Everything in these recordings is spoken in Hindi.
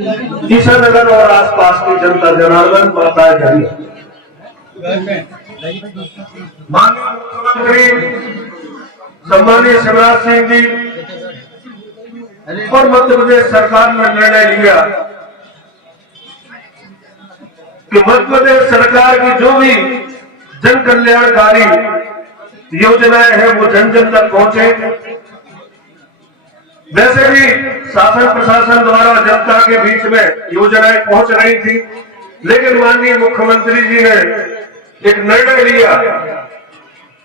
ईसा नगर और आसपास की जनता जनार्दन माता धनी। माननीय मुख्यमंत्री सम्मानीय शिवराज सिंह जी और मध्य प्रदेश सरकार ने निर्णय लिया कि मध्य प्रदेश सरकार की जो भी जन कल्याणकारी योजनाएं हैं वो जन जन तक पहुंचे। वैसे भी शासन प्रशासन द्वारा जनता के बीच में योजनाएं पहुंच रही थी, लेकिन माननीय मुख्यमंत्री जी ने एक निर्णय लिया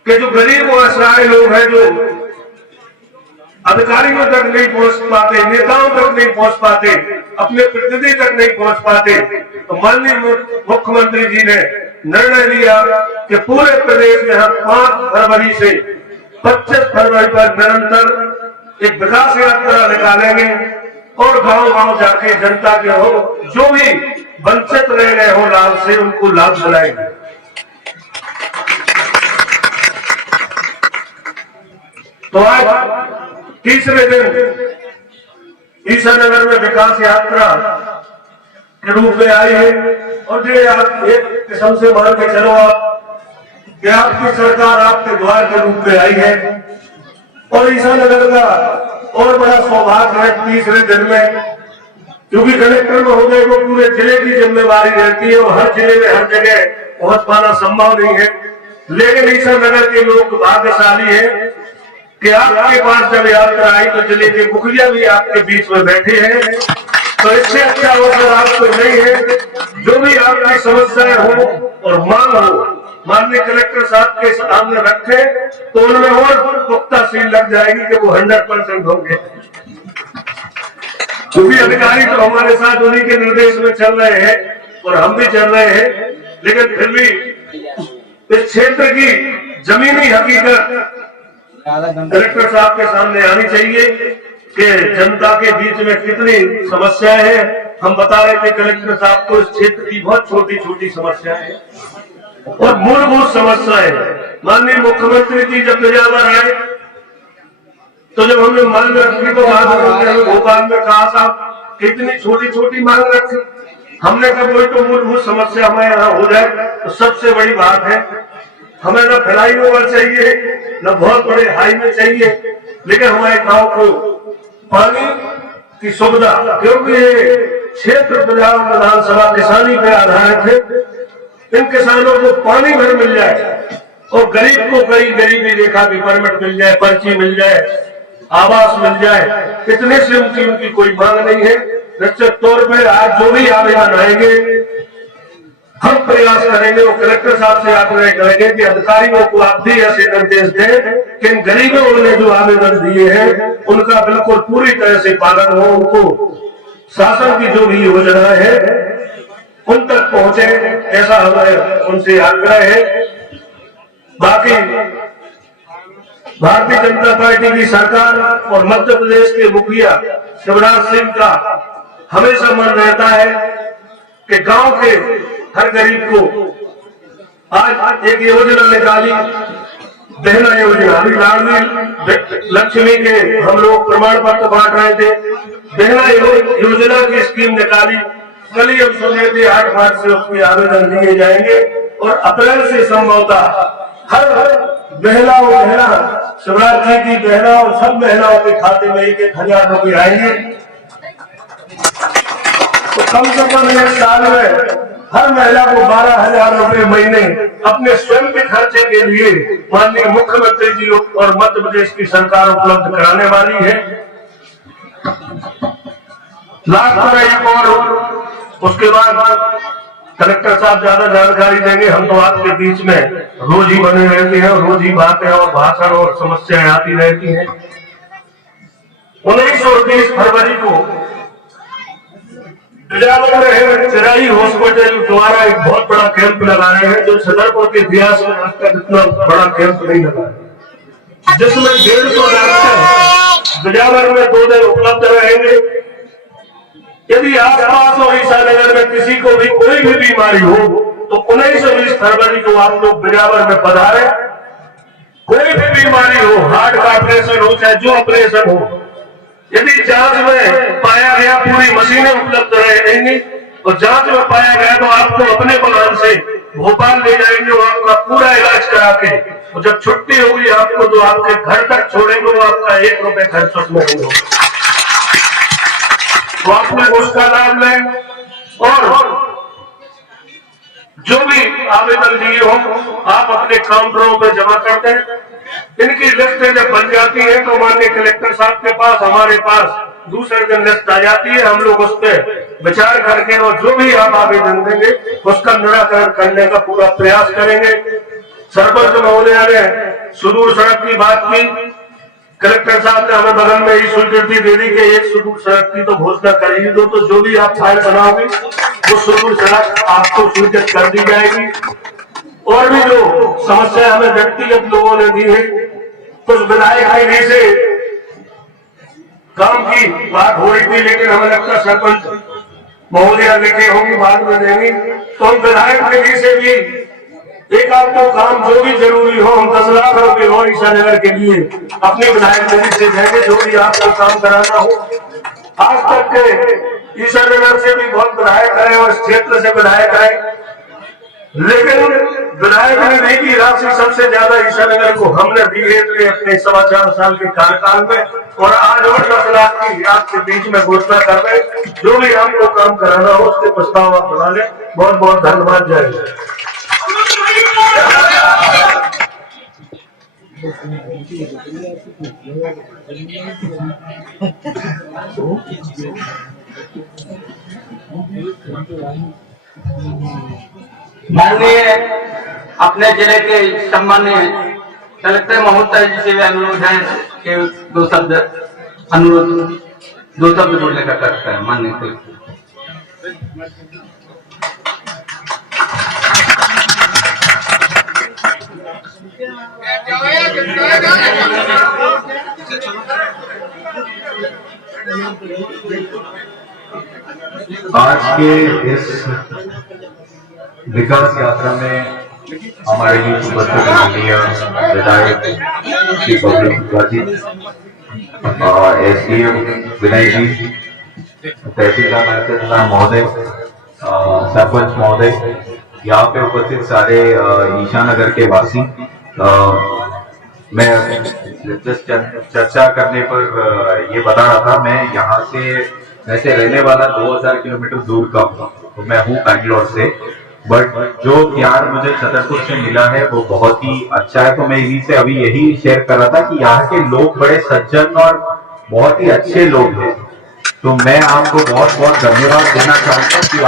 कि जो गरीब और असहाय लोग हैं, जो अधिकारियों तक नहीं पहुंच पाते, नेताओं तक नहीं पहुंच पाते, अपने प्रतिनिधि तक नहीं पहुंच पाते, तो माननीय मुख्यमंत्री जी ने निर्णय लिया कि पूरे प्रदेश में हम 5 फरवरी से 25 फरवरी पर निरंतर एक विकास यात्रा निकालेंगे और गांव-गांव जाके जनता के हो जो भी वंचित रह गए हो लाभ से, उनको लाभ दिलाएंगे। तो आज तीसरे दिन ईसा नगर में विकास यात्रा के रूप में आई है और ये आप एक किस्म से मान के चलो आप कि आपकी सरकार आपके द्वार के रूप में आई है। और ईसा नगर का और बड़ा सौभाग्य है तीसरे दिन में, क्योंकि कलेक्टर महोदय को पूरे जिले की जिम्मेवारी रहती है और हर जिले में हर जगह पहुंच पाना संभव नहीं है, लेकिन ईसा नगर के लोग भाग्यशाली है कि आपके पास जब यात्रा आई तो जिले के मुखिया भी आपके बीच में बैठे हैं। तो इससे अच्छा अवसर आपको नहीं है। जो भी आपकी समस्याएं हो और मांग हो, माननीय कलेक्टर साहब के सामने रखे तो उनमें और पुख्ता सील लग जाएगी कि वो 100% होंगे, क्योंकि अधिकारी तो हमारे साथ उन्हीं के निर्देश में चल रहे हैं और हम भी चल रहे हैं। लेकिन फिर भी इस क्षेत्र की जमीनी हकीकत कलेक्टर साहब के सामने आनी चाहिए कि जनता के बीच में कितनी समस्याएं हैं। हम बता रहे थे कलेक्टर साहब को इस क्षेत्र की बहुत छोटी छोटी समस्याएं हैं और मूलभूत समस्याएं। माननीय मुख्यमंत्री जी जब बिजावर आए तो जब हमने मांग रखी तो भोपाल में कहा साहब कितनी छोटी छोटी मांग रखी। हमने कहा कोई तो मूलभूत समस्या हमें यहाँ हो जाए तो सबसे बड़ी बात है। हमें न फ्लाई ओवर चाहिए न बहुत बड़े हाईवे चाहिए, लेकिन हमारे गांव को पानी की सुविधा, क्योंकि ये क्षेत्र पंजाब विधानसभा किसानी पे आधारित है, इन किसानों को पानी भर मिल जाए और गरीब को कई गरीबी रेखा की परमिट मिल जाए, पर्ची मिल जाए, आवास मिल जाए, इतने से उनकी कोई मांग नहीं है। निश्चित तौर पर आज जो भी आवेदन आएंगे हम प्रयास करेंगे और कलेक्टर साहब से आग्रह करेंगे कि अधिकारियों को आप भी ऐसे निर्देश दें कि इन गरीबों ने जो आवेदन दिए हैं उनका बिल्कुल पूरी तरह से पालन हो, उनको शासन की जो भी योजना है उन तक पहुंचे, ऐसा हमारे उनसे आग्रह है। बाकी भारतीय जनता पार्टी की सरकार और मध्य प्रदेश के मुखिया शिवराज सिंह का हमेशा मन रहता है कि गांव के हर गरीब को आज एक योजना निकाली, बहना योजना। अभी लाडली लक्ष्मी के हम लोग प्रमाण पत्र बांट रहे थे, बहना योजना की स्कीम निकाली। कल ही हम सुने थे 8 मार्च से उसके आवेदन दिए जाएंगे और अप्रैल से संभवतः हर महिला शिवराज जी की बहना और सब महिलाओं के खाते में 1,000 रुपये आएंगे। तो कम से कम एक साल में हर महिला को 12,000 रुपये महीने अपने स्वयं के खर्चे के लिए माननीय मुख्यमंत्री जी और मध्य प्रदेश की सरकार उपलब्ध कराने वाली है। लास्ट पर एक और उसके बाद कलेक्टर साहब ज्यादा जानकारी देंगे। हम तो आपके बीच में रोज ही बने रहते हैं, रोज ही बातें और भाषण और समस्याएं आती रहती हैं। 19 और 20 फरवरी को बिजावर में चिराई हॉस्पिटल द्वारा एक बहुत बड़ा कैंप लगाए हैं, जो छतरपुर के इतिहास में आज तक इतना बड़ा कैंप नहीं लगा, जिसमें 150 डॉक्टर बिजावर में 2 दिन उपलब्ध रहेंगे। यदि आसपास और ईसा नगर में किसी को भी कोई भी बीमारी हो तो 19 और 20 फरवरी को आप लोग बिजावर में पधारे। कोई भी बीमारी हो, हार्ट का ऑपरेशन हो चाहे जो ऑपरेशन हो, यदि जांच में पाया गया, पूरी मशीनें उपलब्ध रहेंगी और जांच में पाया गया तो आपको अपने बगान से भोपाल ले जाएंगे और आपका पूरा इलाज करा के, और जब छुट्टी होगी आपको तो आपके घर तक छोड़ेंगे, वो आपका 1 रुपए खर्च उसमें नहीं होगा। तो आप लोग उसका लाभ लें और जो भी आवेदन दिए हो आप अपने काउंटरों पर जमा कर दें। इनकी लिस्टें जब बन जाती है तो माननीय कलेक्टर साहब के पास, हमारे पास दूसरे दिन लिस्ट आ जाती है। हम लोग उस पर विचार करके और जो भी आप आवेदन देंगे उसका निराकरण करने का पूरा प्रयास करेंगे। सरपंच महोदय ने सुदूर सड़क की बात की, कलेक्टर साहब ने हमें बगल में ही स्वीकृति दे दी कि एक सुदूर सड़क की तो घोषणा कर ही दो, तो जो भी आप फाइल बनाओगे वो सुदूर सड़क आपको स्वीकृत कर दी जाएगी। और भी जो समस्या हमें व्यक्तिगत लोगों ने दी है, कुछ विधायक निधि से काम की बात हो रही थी, लेकिन हमें लगता सरपंच महोदय लिखे होंगी, बाद में देंगी, तो हम विधायक निधि से भी एक आपको काम जो भी जरूरी हो, हम 10 लाख रुपए और ईशानगर के लिए अपने विधायक निधि से देंगे, जो भी आपको काम कराना हो। आज तक के ईशानगर से भी बहुत विधायक आए और इस क्षेत्र से विधायक आए, लेकिन विधायक निधि की राशि सबसे ज्यादा ईशानगर को हमने दी है अपने 4.25 साल के कार्यकाल में, और आज और 10 लाख की आपके बीच में घोषणा कर रहे। जो भी आपको काम कराना हो उसके प्रस्ताव आप बना लें। बहुत बहुत धन्यवाद। जय हिंद। माननीय अपने जिले के सम्मान्य कलेक्टर महोदय जी से भी अनुरोध है कि 2 शब्द अनुरोध 2 शब्द बोलने का करता है। माननीय कलेक्टर, आज के इस विकास यात्रा में हमारे बीच उपस्थित विधायक श्री बबलू जी, SDM विनय जी, तहसीलदार महोदय, सरपंच महोदय, यहाँ पे उपस्थित सारे ईशानगर के वासी, मैं जस्ट चर्चा करने पर ये बता रहा था, मैं यहाँ से वैसे रहने वाला 2000 किलोमीटर दूर का हूँ, तो मैं हूँ बैंगलोर से, बट जो प्यार मुझे छतरपुर से मिला है वो बहुत ही अच्छा है। तो मैं इन्हीं से अभी यही शेयर कर रहा था कि यहाँ के लोग बड़े सज्जन और बहुत ही अच्छे लोग हैं। तो मैं आपको बहुत बहुत धन्यवाद देना चाहूंगा कि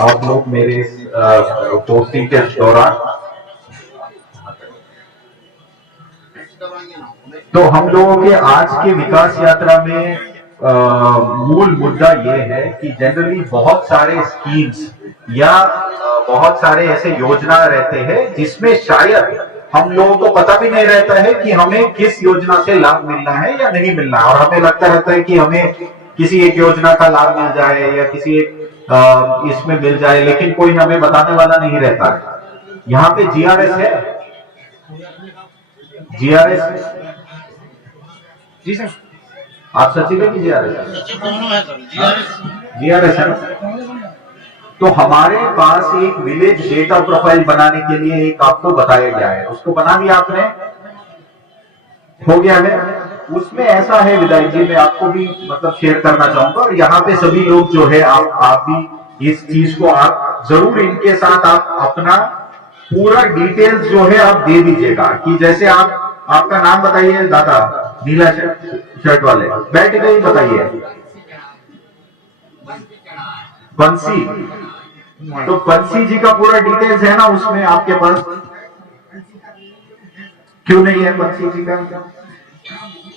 आप लोग मेरे पोस्टिंग के दौरान, तो हम लोगों के आज के विकास यात्रा में मूल मुद्दा ये है कि जनरली बहुत सारे स्कीम्स या बहुत सारे ऐसे योजना रहते हैं जिसमें शायद हम लोगों को पता भी नहीं रहता है कि हमें किस योजना से लाभ मिलना है या नहीं मिलना है, और हमें लगता रहता है कि हमें किसी एक योजना का लाभ मिल जाए या किसी एक इसमें मिल जाए, लेकिन कोई हमें बताने वाला नहीं रहता है। यहाँ पे GRS है, GRS जी सर, आप सचिव है कि GRS है ना? तो हमारे पास एक विलेज डेटा प्रोफाइल बनाने के लिए एक आपको बताया गया है, उसको बना दिया आपने, हो गया है। उसमें ऐसा है विधायक जी, मैं आपको भी मतलब शेयर करना चाहूंगा, और यहाँ पे सभी लोग जो है आप भी इस चीज को आप जरूर इनके साथ आप अपना पूरा डिटेल्स जो है आप दे दीजिएगा, कि जैसे आपका नाम बताइए दादा, नीला शर्ट वाले बैठ के ही बताइए, बंसी, तो बंसी जी का पूरा डिटेल्स है ना उसमें आपके पास? क्यों नहीं है बंसी जी का?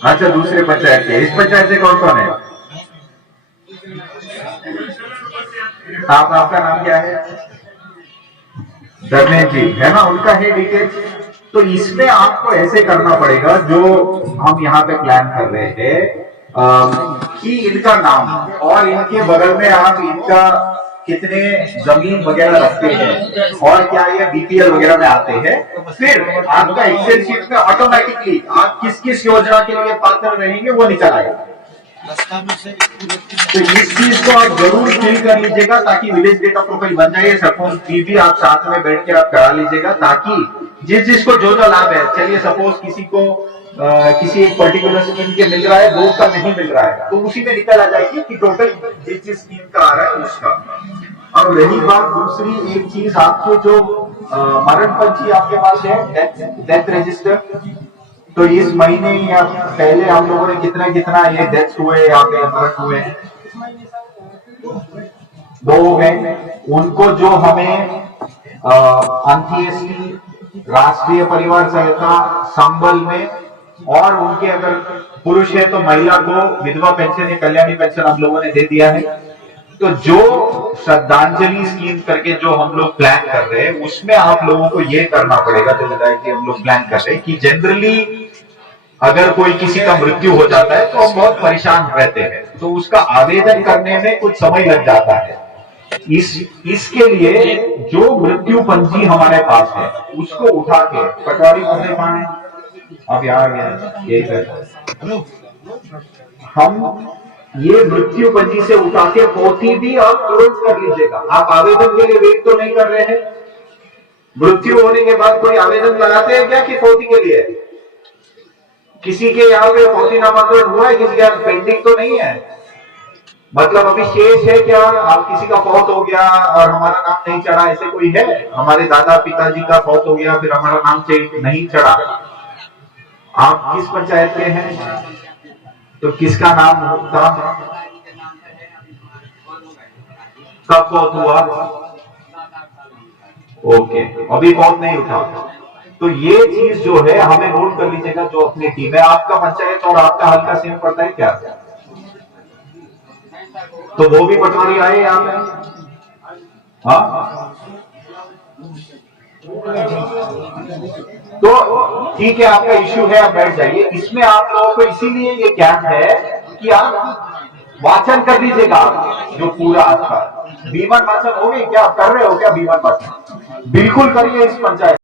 अच्छा, दूसरे पंचायत के, इस पंचायत से कौन कौन है? आपका नाम क्या है? धर्मेंद्र जी है ना, उनका है डिटेल्स। तो इसमें आपको ऐसे करना पड़ेगा, जो हम यहाँ पे प्लान कर रहे हैं कि इनका नाम और इनके बगल में आप इनका कितने जमीन वगैरह रखते हैं और क्या ये BPL वगैरह में आते हैं, फिर आपका एक्सेल शीट में ऑटोमेटिकली आप किस किस योजना के लिए पात्र रहेंगे वो निकल आएगा। तो इस चीज को आप जरूर फील कर लीजिएगा ताकि विलेज डेटा प्रोफाइल बन जाए। सपोज भी आप साथ में बैठ के आप करा लीजिएगा ताकि जिस जिसको जो जो लाभ है, चलिए सपोज किसी को किसी एक पर्टिकुलर स्कीम के मिल रहा है, दो का नहीं मिल रहा है, तो उसी में निकल आ जाएगी कि टोटल जिस जिस स्कीम का आ रहा है उसका। अब रही बात दूसरी एक चीज, आपके जो मरण पर्ची आपके पास है, डेथ रजिस्टर, तो इस महीने या पहले हम लोगों ने कितना कितना ये डेथ्स हुए यहाँ पे, मरण हुए हैं, 2 हो गए। उनको जो हमें अंत्येष्टि, राष्ट्रीय परिवार सहायता, संबल में, और उनके अगर पुरुष है तो महिला को विधवा पेंशन या कल्याणी पेंशन हम लोगों ने दे दिया है। तो जो श्रद्धांजलि स्कीम करके जो हम लोग प्लान कर रहे हैं, उसमें आप लोगों को ये करना पड़ेगा, जो बताया कि हम लोग प्लान कर रहे हैं कि जनरली अगर कोई किसी का मृत्यु हो जाता है तो हम बहुत परेशान रहते हैं, तो उसका आवेदन करने में कुछ समय लग जाता है। इसके लिए जो मृत्यु पंजी हमारे पास है उसको उठा के, पटवारी होने पाए अब यहाँ गया यही कर, हम ये मृत्यु पंजी से उठा के पोथी भी आप तुरंत कर लीजिएगा। आप आवेदन के लिए वेट तो नहीं कर रहे हैं? मृत्यु होने के बाद कोई आवेदन लगाते हैं क्या कि पोथी के लिए? किसी के यहाँ पे पोथी नामांकन हुआ है? किसी के यहाँ पेंडिंग तो नहीं है? मतलब अभी शेष है क्या? आप किसी का फौत हो गया और हमारा नाम नहीं चढ़ा, ऐसे कोई है? हमारे दादा पिताजी का फौत हो गया फिर हमारा नाम नहीं चढ़ा। आप किस पंचायत के हैं तो किसका नाम था, कब फौत हुआ? ओके, अभी फौत नहीं उठा। तो ये चीज जो है हमें नोट कर लीजिएगा। जो अपनी टीम है, आपका पंचायत और आपका हल्का सेम पड़ता है क्या? तो वो भी पटवारी आए यहाँ पे। हाँ, तो ठीक है, आपका इश्यू है, आप बैठ जाइए। इसमें आप लोगों को इसीलिए ये कैंप है कि आप वाचन कर लीजिएगा जो पूरा आपका बीमन वाचन हो गई क्या? आप कर रहे हो क्या बीमन वाचन? बिल्कुल करिए इस पंचायत।